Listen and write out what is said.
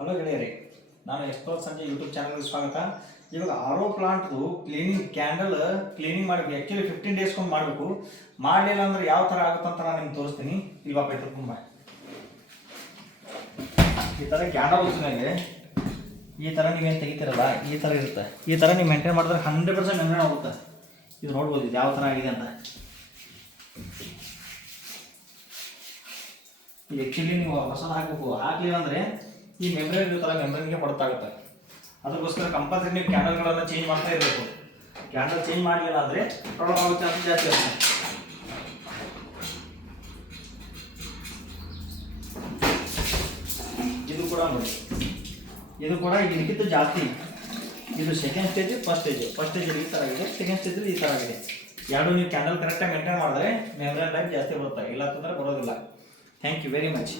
Hello ಗೆಳೆಯರೇ, ನಾನು explore ಸಂಜೆ ಯೂಟ್ಯೂಬ್ ಚಾನಲ್ಗೆ ಸ್ವಾಗತ. ಇವಾಗ ಆರೋ ಪ್ಲಾಂಟ್ದು ಕ್ಯಾಂಡಲ್ ಕ್ಲೀನಿಂಗ್ ಮಾಡಬೇಕು. ಆ್ಯಕ್ಚುಲಿ 15 ಡೇಸ್ಕೊಂಡು ಮಾಡಬೇಕು. ಮಾಡಲಿಲ್ಲ ಅಂದ್ರೆ ಯಾವ ಥರ ಆಗುತ್ತೆ ಅಂತ ನಾನು ನಿಮ್ಗೆ ತೋರಿಸ್ತೀನಿ. ಇವಾಗ ತುಂಬ ಈ ಥರ ಕ್ಯಾಂಡಲ್ ಮೇಲೆ ಈ ಥರ ನೀವೇನು ತೆಗಿತೀರಲ್ಲ, ಈ ಥರ ಇರುತ್ತೆ. ಈ ಥರ ನೀವು ಮೇಂಟೈನ್ ಮಾಡಿದ್ರೆ 100% ಮೇಂಟೈನ್ ಆಗುತ್ತೆ. ಇದು ನೋಡ್ಬೋದು ಇದು ಯಾವ ಥರ ಆಗಿದೆ ಅಂತ. ಇದು ಆ್ಯಕ್ಚುಲಿ ನೀವು ಹೊಸದು ಹಾಕಬೇಕು. ಹಾಕಲಿಲ್ಲ ಅಂದರೆ ಈ ಮೆಂಬ್ರೇನ್ ಇರುತ್ತಲ್ಲ, ಮೆಂಬ್ರೇನ್ಗೆ ಹೊಡೆತಾಗುತ್ತೆ. ಅದಕ್ಕೋಸ್ಕರ ಕಂಪಲ್ಸರಿ ನೀವು ಕ್ಯಾಂಡಲ್ಗಳನ್ನು ಚೇಂಜ್ ಮಾಡ್ತಾ ಇರಬೇಕು. ಕ್ಯಾಂಡಲ್ ಚೇಂಜ್ ಮಾಡಲಿಲ್ಲ ಅಂದರೆ ಪ್ರಾಬ್ಲಮ್ ಆಗೋ ಚಾನ್ಸಸ್ ಜಾಸ್ತಿ ಇರುತ್ತೆ. ಇದು ಕೂಡ ನೋಡಿ, ಇದು ಕೂಡ ಇದಕ್ಕಿಂತ ಜಾಸ್ತಿ. ಇದು ಸೆಕೆಂಡ್ ಸ್ಟೇಜ್, ಫಸ್ಟ್ ಸ್ಟೇಜ್ ಈ ಥರ ಆಗಿದೆ, ಸೆಕೆಂಡ್ ಸ್ಟೇಜಲ್ಲಿ ಈ ಥರ ಆಗಿದೆ. ಎರಡು ನೀವು ಕ್ಯಾಂಡಲ್ ಕರೆಕ್ಟಾಗಿ ಮೇಂಟೈನ್ ಮಾಡಿದ್ರೆ ಮೆಂಬ್ರೇನ್ ಲೈಫ್ ಜಾಸ್ತಿ ಬರುತ್ತೆ, ಇಲ್ಲ ಅಂತಂದರೆ ಬರೋದಿಲ್ಲ. Thank you very much.